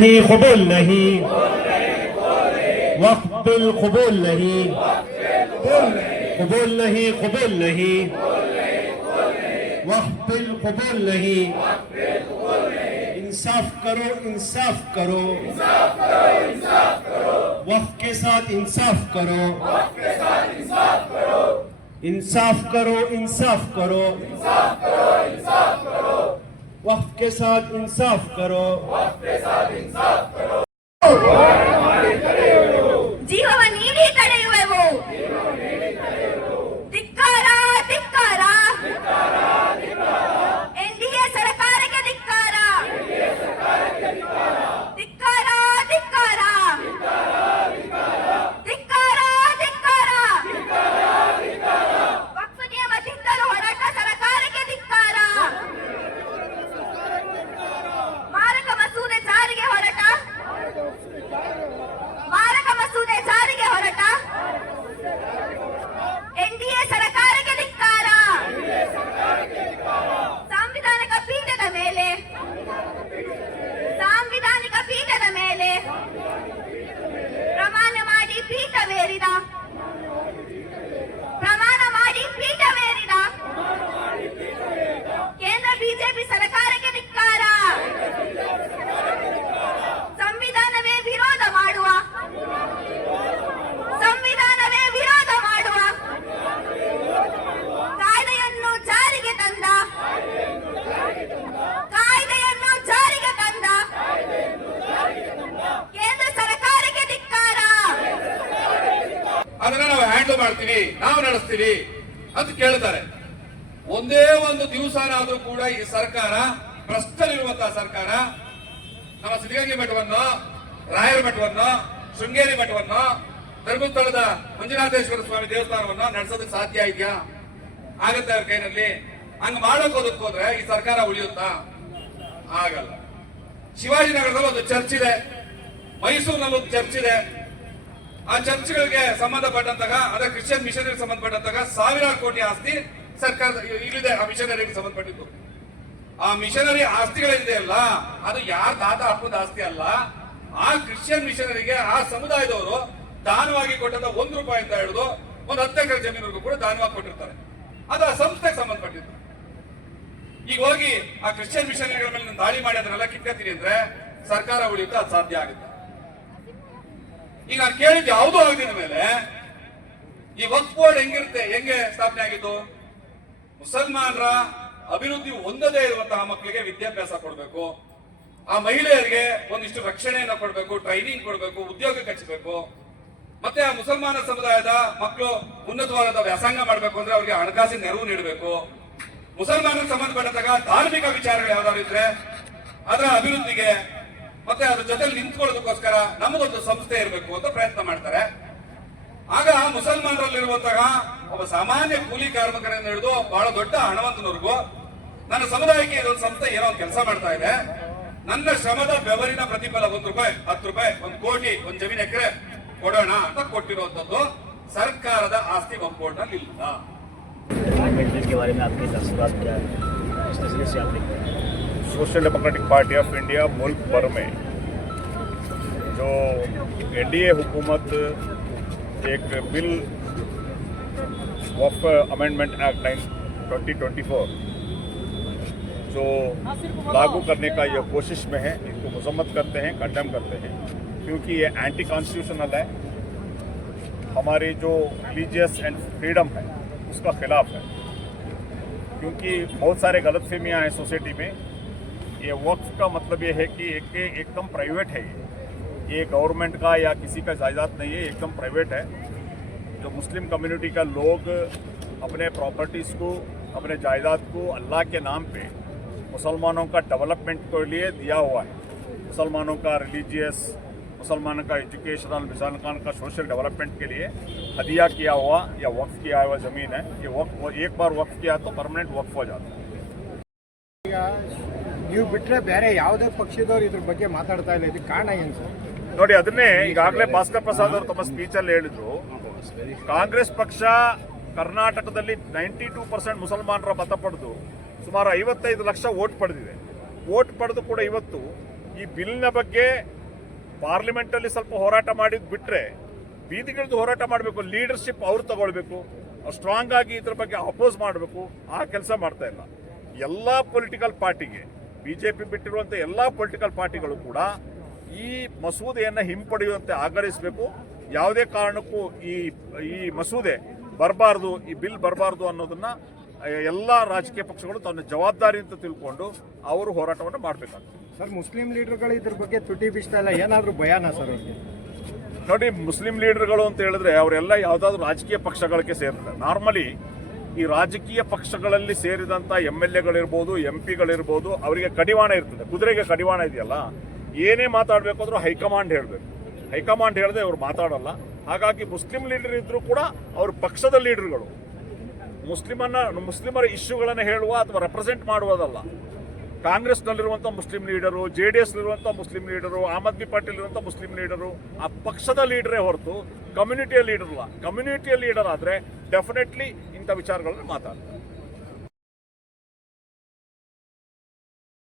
नहीं कबूल नहीं वक्त बिल कबूल नहीं कबूल नहीं कबूल नहीं वक्त बिल कबूल नहीं इंसाफ करो इंसाफ करो वक्त के साथ इंसाफ करो इंसाफ करो इंसाफ करो وقف کے ساتھ انصاف کرو۔ وقف کے ساتھ انصاف کرو ಹ್ಯಾಂಡಲ್ ಮಾಡ್ತೀವಿ ನಾವು ನಡೆಸ್ತೀವಿ ಅಂತ ಕೇಳ್ತಾರೆ. ಒಂದೇ ಒಂದು ದಿವಸನಾದ್ರೂ ಕೂಡ ಈ ಸರ್ಕಾರ ಭ್ರಷ್ಟಲಿರುವಂತಹ ಸರ್ಕಾರ, ನಮ್ಮ ಸಿದ್ಧಗಂಗೆ ಮಠವನ್ನು ರಾಯರ ಮಠವನ್ನು ಶೃಂಗೇರಿ ಮಠವನ್ನು ಧರ್ಮಸ್ಥಳದ ಮಂಜುನಾಥೇಶ್ವರ ಸ್ವಾಮಿ ದೇವಸ್ಥಾನವನ್ನು ನಡೆಸೋದಕ್ಕೆ ಸಾಧ್ಯ ಇದೆಯಾ? ಆಗತ್ತೆ ಅವ್ರ ಕೈನಲ್ಲಿ. ಹಂಗ ಮಾಡೋಕ್ ಹೋದ್ರೆ ಈ ಸರ್ಕಾರ ಉಳಿಯುತ್ತಾ? ಆಗಲ್ಲ. ಶಿವಾಜಿನಗರದಲ್ಲಿ ಒಂದು ಚರ್ಚ್ ಇದೆ. ಮೈಸೂರಿನಲ್ಲಿ ಒಂದು ಚರ್ಚ್ ಇದೆ. ಆ ಚರ್ಚ್ಗಳಿಗೆ ಸಂಬಂಧಪಟ್ಟಂತಹ, ಅದ ಕ್ರಿಶ್ಚಿಯನ್ ಮಿಷನರಿಗೆ ಸಂಬಂಧಪಟ್ಟಂತಹ ಸಾವಿರಾರು ಕೋಟಿ ಆಸ್ತಿ ಸರ್ಕಾರ ಇಲ್ಲಿದೆ, ಆ ಮಿಷನರಿಗೆ ಸಂಬಂಧಪಟ್ಟಿದ್ದು. ಆ ಮಿಷನರಿ ಆಸ್ತಿಗಳಿದೆ ಅಲ್ಲ, ಅದು ಯಾರ ದಾತ ಅಪ್ಪದ ಆಸ್ತಿ ಅಲ್ಲ, ಆ ಕ್ರಿಶ್ಚಿಯನ್ ಮಿಷನರಿಗೆ ಆ ಸಮುದಾಯದವರು ದಾನವಾಗಿ ಕೊಟ್ಟಂತ ಒಂದು ರೂಪಾಯಿ ಅಂತ ಹಿಡಿದು ಒಂದು ಹತ್ತು ಎಕರೆ ಜಮೀನಿಗೂ ಕೂಡ ದಾನವಾಗಿ ಕೊಟ್ಟಿರ್ತಾರೆ. ಅದು ಆ ಸಂಸ್ಥೆಗೆ ಸಂಬಂಧಪಟ್ಟಿದ್ದು. ಈಗ ಹೋಗಿ ಆ ಕ್ರಿಶ್ಚಿಯನ್ ಮಿಷನರಿಗಳ ಮೇಲೆ ದಾಳಿ ಮಾಡಿ ಅದನ್ನೆಲ್ಲ ಅಂದ್ರೆ ಸರ್ಕಾರ ಉಳಿಯುತ್ತೆ, ಅದು ಸಾಧ್ಯ ಆಗುತ್ತೆ. ಈಗ ನಾನು ಕೇಳಿದ್ದು ಯಾವುದೋ ಆಗದಿನ ಮೇಲೆ ಈ ವಕ್ಫ್ ಬೋರ್ಡ್ ಹೆಂಗಿರುತ್ತೆ, ಹೆಂಗೆ ಸ್ಥಾಪನೆ ಆಗಿದ್ದು? ಮುಸಲ್ಮಾನರ ಅಭಿವೃದ್ಧಿ ಹೊಂದದೇ ಇರುವಂತಹ ಮಕ್ಕಳಿಗೆ ವಿದ್ಯಾಭ್ಯಾಸ ಕೊಡಬೇಕು. ಆ ಮಹಿಳೆಯರಿಗೆ ಒಂದಿಷ್ಟು ರಕ್ಷಣೆಯನ್ನು ಕೊಡಬೇಕು ಟ್ರೈನಿಂಗ್ ಕೊಡಬೇಕು, ಉದ್ಯೋಗ ಕಚ್ಚಬೇಕು ಮತ್ತೆ ಆ ಮುಸಲ್ಮಾನ ಸಮುದಾಯದ ಮಕ್ಕಳು ಉನ್ನತವಾದ ವ್ಯಾಸಂಗ ಮಾಡಬೇಕು ಅಂದ್ರೆ ಅವರಿಗೆ ಹಣಕಾಸಿನ ನೆರವು ನೀಡಬೇಕು. ಮುಸಲ್ಮಾನರ ಸಂಬಂಧಪಟ್ಟಂತಹ ಧಾರ್ಮಿಕ ವಿಚಾರಗಳು ಯಾವ್ದಾದ್ರು ಇದ್ರೆ ಅದರ ಅಭಿವೃದ್ಧಿಗೆ ಮತ್ತೆ ಅದ್ರ ಜೊತೆಲಿ ನಿಂತ್ಕೊಳ್ಳೋದಕ್ಕೋಸ್ಕರ ನಮಗೊಂದು ಸಂಸ್ಥೆ ಇರಬೇಕು ಅಂತ ಪ್ರಯತ್ನ ಮಾಡ್ತಾರೆ. ಆಗ ಮುಸಲ್ಮಾನರಲ್ಲಿರುವಂತಹ ಒಬ್ಬ ಸಾಮಾನ್ಯ ಕೂಲಿ ಕಾರ್ಮಿಕರನ್ನು ಹಿಡಿದು ಬಹಳ ದೊಡ್ಡ ಹಣವಂತನವರೆಗೂ ನನ್ನ ಸಮುದಾಯಕ್ಕೆ ಇದೊಂದು ಸಂಸ್ಥೆ ಏನೋ ಒಂದು ಕೆಲಸ ಮಾಡ್ತಾ ಇದೆ. ನನ್ನ ಶ್ರಮದ ಬೆವರಿನ ಪ್ರತಿಫಲ ಒಂದು ರೂಪಾಯಿ, ಹತ್ತು ರೂಪಾಯಿ, ಒಂದು ಕೋಟಿ, ಒಂದು ಜಮೀನು ಎಕರೆ ಕೊಡೋಣ ಅಂತ ಕೊಟ್ಟಿರುವಂತದ್ದು ಸರ್ಕಾರದ ಆಸ್ತಿ ಒಪ್ಪೋಟ್ನಲ್ಲಿ ಇಲ್ಲ. Social democratic party of India मुल्क भर में, जो एनडीए हुकूमत एक bill of amendment act nine, twenty twenty four, जो लागू करने का यह कोशिश में है, इसको मजम्मत करते हैं कंडेम करते हैं, क्योंकि ये एंटी कॉन्स्टिट्यूशनल है। हमारी जो रिलीजियस एंड फ्रीडम है, उसका खिलाफ है। क्योंकि बहुत सारे गलत फहमियाँ हैं सोसाइटी में ये वक्फ का मतलब ये है कि एक एकदम प्राइवेट है ये। ये गवर्नमेंट का या किसी का जायदाद नहीं है, एकदम प्राइवेट है। जो मुस्लिम कम्युनिटी का लोग अपने प्रॉपर्टीज़ को, अपने जायदाद को अल्लाह के नाम पे मुसलमानों का डेवलपमेंट के लिए दिया हुआ है। मुसलमानों का रिलीजियस मुसलमानों का एजुकेशनल मुसलमान का सोशल डेवलपमेंट के लिए हदिया किया हुआ, या वक्फ किया हुआ ज़मीन है। ये वक्फ एक बार वक्फ किया तो परमानेंट वक्फ हो जाता है। ನೀವು ಬಿಟ್ರೆ ಬೇರೆ ಯಾವುದೇ ಪಕ್ಷದವ್ರು ಇದ್ರ ಬಗ್ಗೆ ಮಾತಾಡ್ತಾ ಇಲ್ಲ. ಇದಕ್ಕೆ ಕಾರಣ ಏನು ಸರ್? ನೋಡಿ, ಅದನ್ನೇ ಈಗಾಗಲೇ ಭಾಸ್ಕರ್ ಪ್ರಸಾದ್ ಅವರು ತಮ್ಮ ಸ್ಪೀಚಲ್ಲಿ ಹೇಳಿದ್ರು. ಕಾಂಗ್ರೆಸ್ ಪಕ್ಷ ಕರ್ನಾಟಕದಲ್ಲಿ ನೈಂಟಿ ಟೂ ಪರ್ಸೆಂಟ್ ಮುಸಲ್ಮಾನರ ಮತ ಪಡೆದು ಸುಮಾರು ಐವತ್ತೈದು ಲಕ್ಷ ಓಟ್ ಪಡೆದಿದೆ. ಓಟ್ ಪಡೆದು ಕೂಡ ಇವತ್ತು ಈ ಬಿಲ್ನ ಬಗ್ಗೆ ಪಾರ್ಲಿಮೆಂಟಲ್ಲಿ ಸ್ವಲ್ಪ ಹೋರಾಟ ಮಾಡಿದ್ ಬಿಟ್ರೆ ಬೀದಿಗಿಳಿದು ಹೋರಾಟ ಮಾಡಬೇಕು ಲೀಡರ್ಶಿಪ್ ಅವ್ರು ತಗೊಳ್ಬೇಕು ಸ್ಟ್ರಾಂಗ್ ಆಗಿ ಇದ್ರ ಬಗ್ಗೆ ಅಪೋಸ್ ಮಾಡಬೇಕು, ಆ ಕೆಲಸ ಮಾಡ್ತಾ ಇಲ್ಲ. ಎಲ್ಲ ಪೊಲಿಟಿಕಲ್ ಪಾರ್ಟಿಗೆ ಬಿಜೆಪಿ ಬಿಟ್ಟಿರುವಂಥ ಎಲ್ಲ ಪೊಲಿಟಿಕಲ್ ಪಾರ್ಟಿಗಳು ಕೂಡ ಈ ಮಸೂದೆಯನ್ನು ಹಿಂಪಡೆಯುವಂತೆ ಆಗ್ರಹಿಸಬೇಕು ಯಾವುದೇ ಕಾರಣಕ್ಕೂ ಈ ಈ ಮಸೂದೆ ಬರಬಾರ್ದು ಈ ಬಿಲ್ ಬರಬಾರ್ದು ಅನ್ನೋದನ್ನ ಎಲ್ಲ ರಾಜಕೀಯ ಪಕ್ಷಗಳು ತನ್ನ ಜವಾಬ್ದಾರಿ ಅಂತ ತಿಳ್ಕೊಂಡು ಅವರು ಹೋರಾಟವನ್ನು ಮಾಡಬೇಕಾಗ್ತದೆ. ಸರ್ ಮುಸ್ಲಿಂ ಲೀಡರ್ಗಳು ಇದ್ರ ಬಗ್ಗೆ ತುಟಿ ಬಿಸ್ತಾ ಇಲ್ಲ. ಏನಾದರೂ ಭಯಾನ ಸರ್ ಅವ್ರಿಗೆ? ನೋಡಿ ಮುಸ್ಲಿಂ ಲೀಡರ್ಗಳು ಅಂತ ಹೇಳಿದ್ರೆ ಅವರೆಲ್ಲ ಯಾವುದಾದ್ರೂ ರಾಜಕೀಯ ಪಕ್ಷಗಳಿಗೆ ಸೇರ್ತಾರೆ. ನಾರ್ಮಲಿ ಈ ರಾಜಕೀಯ ಪಕ್ಷಗಳಲ್ಲಿ ಸೇರಿದಂಥ ಎಂ ಎಲ್ ಎಗಳಿರ್ಬೋದು ಎಂ ಪಿಗಳಿರ್ಬೋದು ಅವರಿಗೆ ಕಡಿವಾಣ ಇರ್ತದೆ. ಕುದುರೆಗೆ ಕಡಿವಾಣ ಇದೆಯಲ್ಲ, ಏನೇ ಮಾತಾಡಬೇಕು ಅಂದ್ರೂ ಹೈಕಮಾಂಡ್ ಹೇಳಬೇಕು. ಹೈಕಮಾಂಡ್ ಹೇಳದೆ ಅವ್ರು ಮಾತಾಡಲ್ಲ. ಹಾಗಾಗಿ ಮುಸ್ಲಿಂ ಲೀಡರ್ ಇದ್ದರೂ ಕೂಡ ಅವರು ಪಕ್ಷದ ಲೀಡರ್ಗಳು. ಮುಸ್ಲಿಮನ್ನ, ಮುಸ್ಲಿಮರ ಇಶ್ಯೂಗಳನ್ನು ಹೇಳುವ ಅಥವಾ ರೆಪ್ರೆಸೆಂಟ್ ಮಾಡುವುದಲ್ಲ. ಕಾಂಗ್ರೆಸ್ನಲ್ಲಿರುವಂಥ ಮುಸ್ಲಿಂ ಲೀಡರು, ಜೆ ಡಿ ಎಸ್ನಲ್ಲಿರುವಂಥ ಮುಸ್ಲಿಂ ಲೀಡರು, ಆಮ್ ಆದ್ಮಿ ಪಾರ್ಟಿಲಿರುವಂಥ ಮುಸ್ಲಿಂ ಲೀಡರು, ಆ ಪಕ್ಷದ ಲೀಡರೇ ಹೊರತು ಕಮ್ಯುನಿಟಿಯ ಲೀಡರ್ ಅಲ್ಲ ಕಮ್ಯುನಿಟಿಯ ಲೀಡರ್ ಆದರೆ ಡೆಫಿನೆಟ್ಲಿ ಇಂಥ ವಿಚಾರಗಳನ್ನು ಮಾತಾಡ್ತಾರೆ.